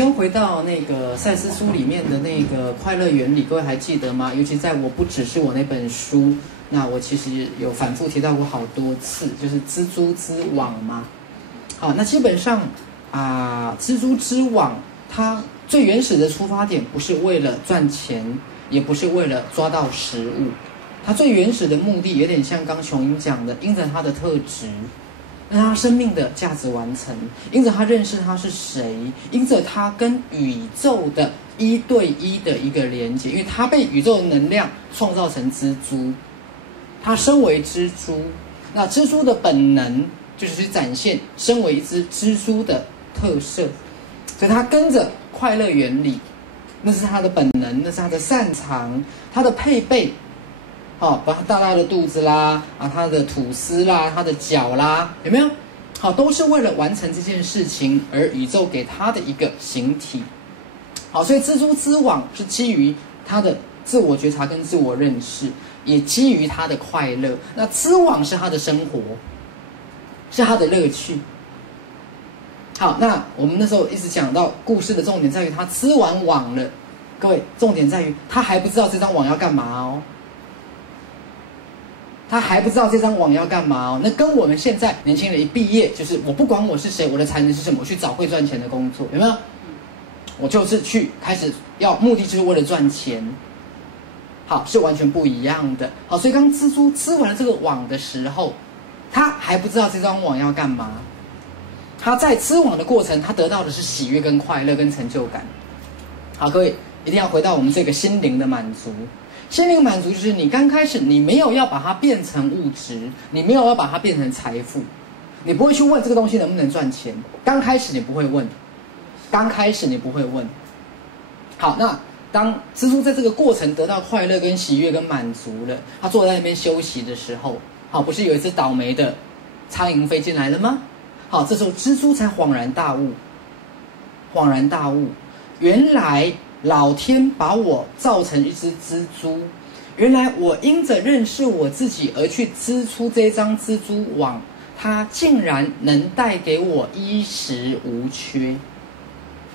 先回到那个赛斯书里面的那个快乐原理，各位还记得吗？尤其在我不只是我那本书，那我其实有反复提到过好多次，就是蜘蛛之网嘛。好，那基本上蜘蛛之网它最原始的出发点不是为了赚钱，也不是为了抓到食物，它最原始的目的有点像刚琼英讲的，因着它的特质。让他生命的价值完成，因着他认识他是谁，因着他跟宇宙的1对1的一个连接，因为他被宇宙的能量创造成蜘蛛，他身为蜘蛛，那蜘蛛的本能就是去展现身为一只蜘蛛的特色，所以他跟着快乐原理，那是他的本能，那是他的擅长，他的配备。好，把他大大的肚子啦，他的吐司啦，他的脚啦，有没有？好，都是为了完成这件事情，而宇宙给他的一个形体。好，所以蜘蛛之网是基于他的自我觉察跟自我认识，也基于他的快乐。那织网是他的生活，是他的乐趣。好，那我们那时候一直讲到故事的重点在于他织完网了，各位，重点在于他还不知道这张网要干嘛哦。他还不知道这张网要干嘛哦，那跟我们现在年轻人一毕业，就是我不管我是谁，我的才能是什么，我去找会赚钱的工作，有没有？我就是去开始目的就是为了赚钱，好，是完全不一样的。好，所以刚蜘蛛织完了这个网的时候，他还不知道这张网要干嘛，他在织网的过程，他得到的是喜悦跟快乐跟成就感。好，各位一定要回到我们这个心灵的满足。心灵满足就是你刚开始你没有要把它变成物质，你没有要把它变成财富，你不会去问这个东西能不能赚钱，刚开始你不会问，好，那当蜘蛛在这个过程得到快乐跟喜悦跟满足了，他坐在那边休息的时候，好，不是有一只倒霉的苍蝇飞进来了吗？好，这时候蜘蛛才恍然大悟，原来老天把我造成一只蜘蛛，原来我因着认识我自己而去织出这张蜘蛛网，它竟然能带给我衣食无缺。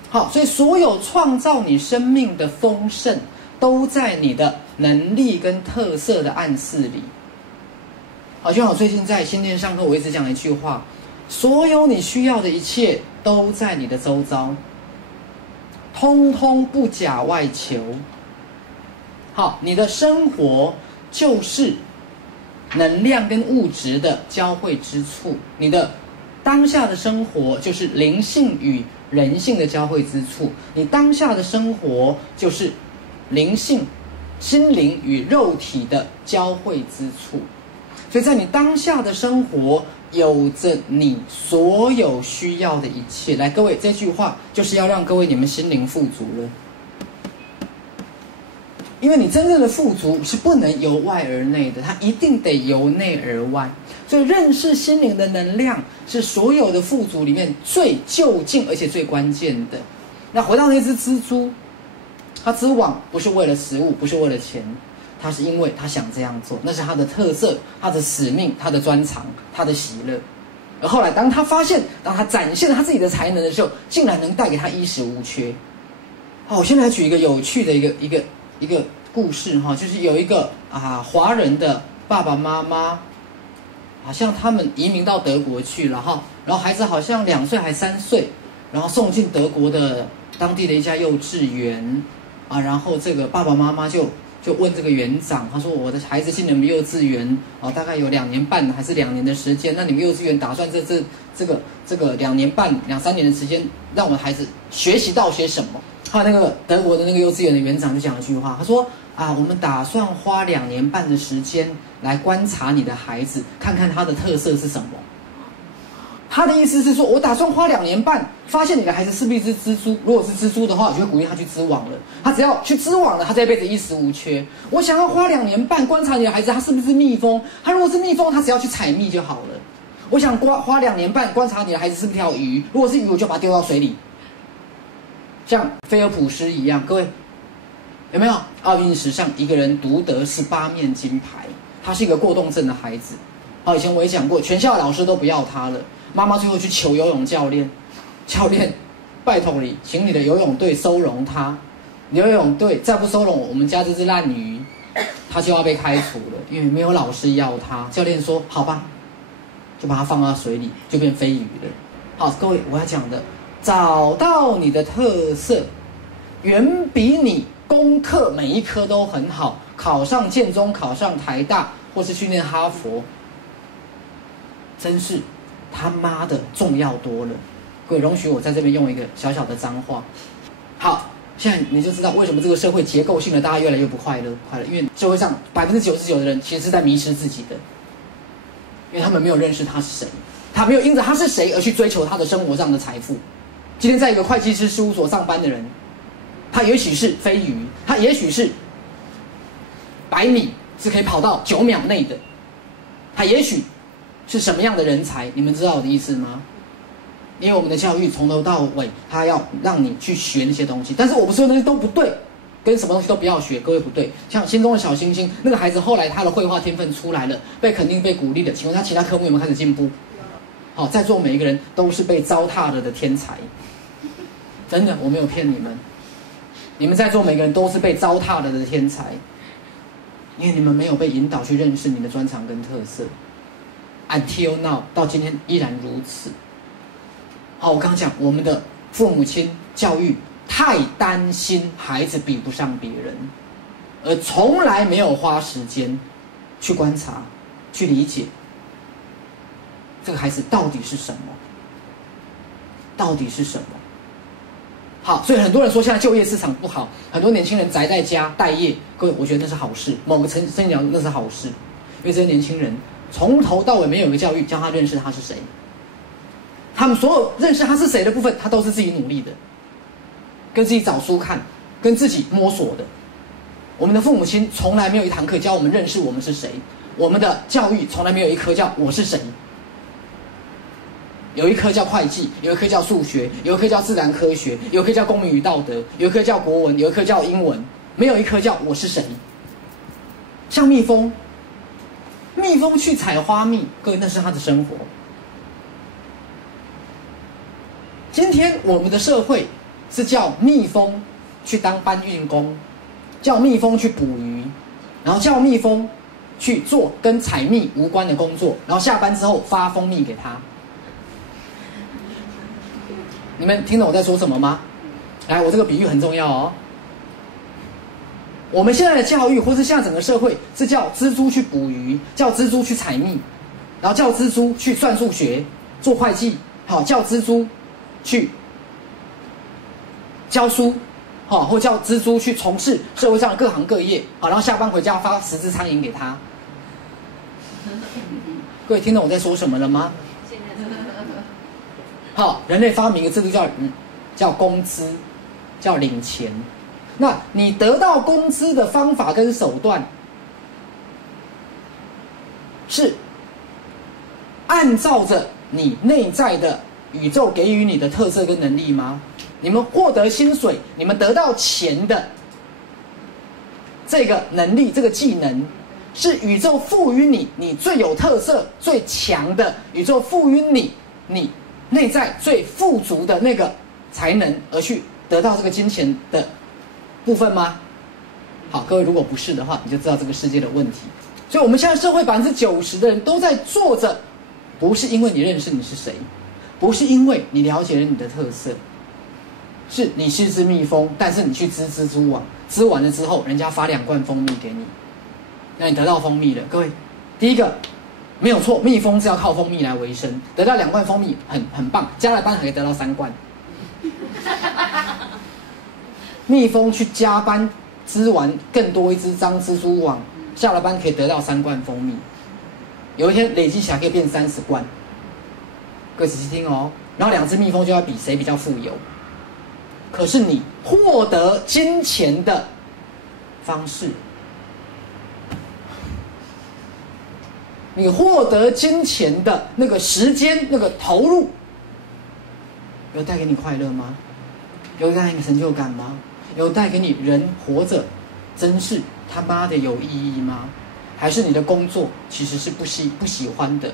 好，所以所有创造你生命的丰盛，都在你的能力跟特色的暗示里。好，就像我最近在新店上课，我一直讲一句话：所有你需要的一切都在你的周遭。通通不假外求。好，你的生活就是能量跟物质的交汇之处，你的当下的生活就是灵性与人性的交汇之处，你当下的生活就是灵性、心灵与肉体的交汇之处。所以在你当下的生活有着你所有需要的一切。来，各位，这句话就是要让各位你们心灵富足了。因为你真正的富足是不能由外而内的，它一定得由内而外。所以认识心灵的能量是所有的富足里面最就近而且最关键的。那回到那只蜘蛛，它织网不是为了食物，不是为了钱，他是因为他想这样做，那是他的特色、他的使命、他的专长、他的喜乐。而后来当他展现了他自己的才能的时候，竟然能带给他衣食无缺。好，我先来举一个有趣的一个故事哈，就是有一个华人的爸爸妈妈，好像他们移民到德国去了哈，然后孩子好像2岁还3岁，然后送进德国的当地的一家幼稚园然后这个爸爸妈妈就问这个园长，他说我的孩子进你们幼稚园大概有2年半还是2年的时间，那你们幼稚园打算这个2年半2、3年的时间让我的孩子学习到些什么？那个德国的那个幼稚园的园长就讲了一句话，他说我们打算花2年半的时间来观察你的孩子，看看他的特色是什么。他的意思是说，我打算花2年半，发现你的孩子是不是一只蜘蛛。如果是蜘蛛的话，我就会鼓励他去织网了。他只要去织网了，他这辈子衣食无缺。我想要花2年半观察你的孩子，他是不是蜜蜂？他如果是蜜蜂，他只要去采蜜就好了。我想花2年半观察你的孩子是不是条鱼，如果是鱼，我就把它丢到水里，像菲尔普斯一样。各位有没有？奥运史上一个人独得18面金牌，他是一个过动症的孩子。以前我也讲过，全校的老师都不要他了。妈妈最后去求游泳教练，教练拜托你，请你的游泳队收容他。游泳队再不收容我们家这只烂鱼，他就要被开除了，因为没有老师要他。教练说好吧，就把它放到水里，就变飞鱼了。好，各位，我要讲的，找到你的特色，远比你功课每一科都很好，考上建中、考上台大，或是去念哈佛，真是他妈的重要多了。各位，容许我在这边用一个小小的脏话。好，现在你就知道为什么这个社会结构性的大家越来越不快乐，因为社会上99%的人其实是在迷失自己的，因为他们没有认识他是谁，他没有因着他是谁而去追求他的生活上的财富。今天在一个会计师事务所上班的人，他也许是飞鱼，他也许是100米是可以跑到9秒内的，他也许是什么样的人才？你们知道我的意思吗？因为我们的教育从头到尾，他要让你去学那些东西，但是我们说的东西都不对，跟什么东西都不要学，各位不对。像心中的小星星，那个孩子后来他的绘画天分出来了，被肯定被鼓励的，请问他其他科目有没有开始进步？好，在座每一个人都是被糟蹋了的天才，真的，我没有骗你们。你们在座每个人都是被糟蹋了的天才，因为你们没有被引导去认识你的专长跟特色。Until now， 到今天依然如此。好，我刚刚讲我们的父母亲教育太担心孩子比不上别人，而从来没有花时间去观察、去理解这个孩子到底是什么，到底是什么。好，所以很多人说现在就业市场不好，很多年轻人宅在家待业。各位，我觉得那是好事，某个层面讲那是好事，因为这些年轻人从头到尾没有一个教育教他认识他是谁。他们所有认识他是谁的部分，他都是自己努力的，跟自己找书看，跟自己摸索的。我们的父母亲从来没有一堂课教我们认识我们是谁，我们的教育从来没有一科叫我是谁。有一科叫会计，有一科叫数学，有一科叫自然科学，有一科叫公民与道德，有一科叫国文，有一科叫英文，没有一科叫我是谁。像蜜蜂，蜜蜂去采花蜜，各位那是他的生活。今天我们的社会是叫蜜蜂去当搬运工，叫蜜蜂去捕鱼，然后叫蜜蜂去做跟采蜜无关的工作，然后下班之后发蜂蜜给他。你们听懂我在说什么吗？来，我这个比喻很重要哦。我们现在的教育，或是现在整个社会，是叫蜘蛛去捕鱼，叫蜘蛛去采蜜，然后叫蜘蛛去算数学、做会计，好，叫蜘蛛去教书，好，或叫蜘蛛去从事社会上的各行各业，好，然后下班回家发10只苍蝇给他。各位听懂我在说什么了吗？好，人类发明一个制度叫工资，叫领钱。那你得到工资的方法跟手段，是按照着你内在的宇宙给予你的特色跟能力吗？你们获得薪水，你们得到钱的这个能力、这个技能，是宇宙赋予你最有特色、最强的，宇宙赋予你内在最富足的那个才能，而去得到这个金钱的部分吗？好，各位，如果不是的话，你就知道这个世界的问题。所以我们现在社会90%的人都在做着，不是因为你认识你是谁，不是因为你了解了你的特色，是你是只蜜蜂，但是你去织蜘蛛网，织完了之后，人家发2罐蜂蜜给你，那你得到蜂蜜了。各位，第一个没有错，蜜蜂是要靠蜂蜜来维生，得到2罐蜂蜜很棒，加了班还可以得到3罐。蜜蜂去加班织完更多一只张蜘蛛网，下了班可以得到3罐蜂蜜，有一天累积起来可以变30罐。各位仔细听哦，然后2只蜜蜂就要比谁比较富有。可是你获得金钱的方式，你获得金钱的那个时间、那个投入，有带给你快乐吗？有带给你成就感吗？有带给你人活着真是他妈的有意义吗？还是你的工作其实是不喜欢的、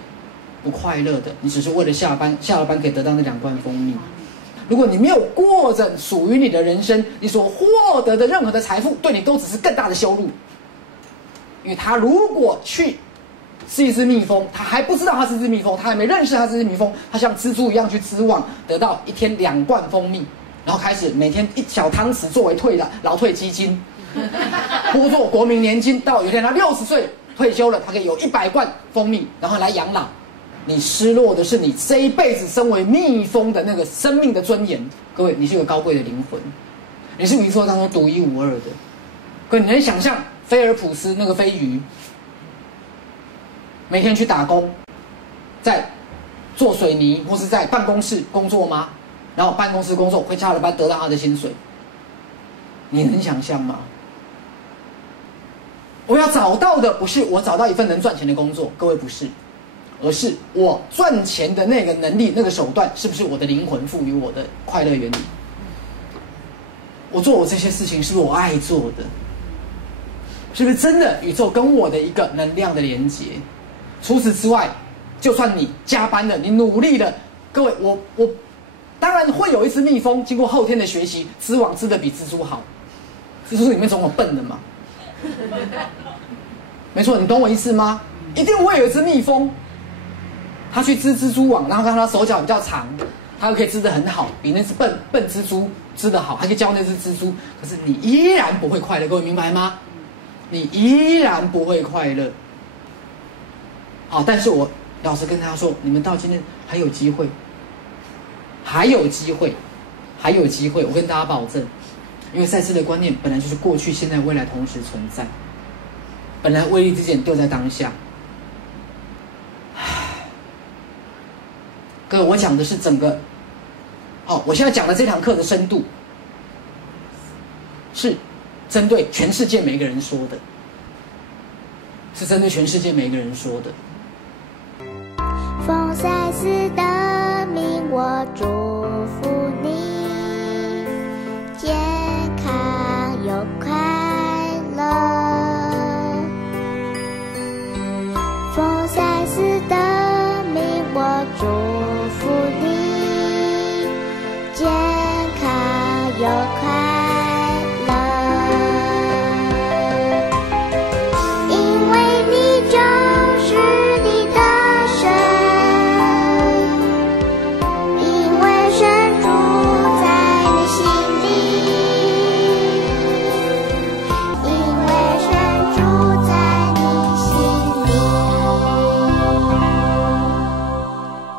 不快乐的？你只是为了下了班可以得到那2罐蜂蜜。如果你没有过着属于你的人生，你所获得的任何的财富，对你都只是更大的羞辱。因为他如果去是一只蜜蜂，他还不知道他是一只蜜蜂，他还没认识他是一只蜜蜂，他像蜘蛛一样去织网，得到一天2罐蜂蜜，然后开始每天1小汤匙作为劳退基金，拨作国民年金，到有一天他60岁退休了，他可以有100罐蜂蜜，然后来养老。你失落的是你这一辈子身为蜜蜂的那个生命的尊严。各位，你是有高贵的灵魂，你是宇宙当中独一无二的。各位，你能想象菲尔普斯那个飞鱼每天去打工，在做水泥或是在办公室工作吗？然后办公室工作会下了班得到他的薪水，你能想象吗？我要找到的不是我找到一份能赚钱的工作，各位不是，而是我赚钱的那个能力、那个手段，是不是我的灵魂赋予我的快乐原理？我做我这些事情，是不是我爱做的？是不是真的宇宙跟我的一个能量的连结？除此之外，就算你加班了，你努力了，各位，我当然会有一只蜜蜂经过后天的学习，织网织得比蜘蛛好。蜘蛛里面总有笨的嘛，没错，你懂我意思吗？一定会有一只蜜蜂，它去织蜘蛛网，然后看它手脚比较长，它就可以织得很好，比那只笨蜘蛛织得好，还可以教那只蜘蛛。可是你依然不会快乐，各位明白吗？你依然不会快乐。好，但是我老实跟大家说，你们到今天还有机会，还有机会，还有机会，我跟大家保证。因为赛斯的观念本来就是过去、现在、未来同时存在，本来威力之剑就在当下。各位，我讲的是整个，我现在讲的这堂课的深度，是针对全世界每一个人说的，是针对全世界每一个人说的。奉赛斯的名我主。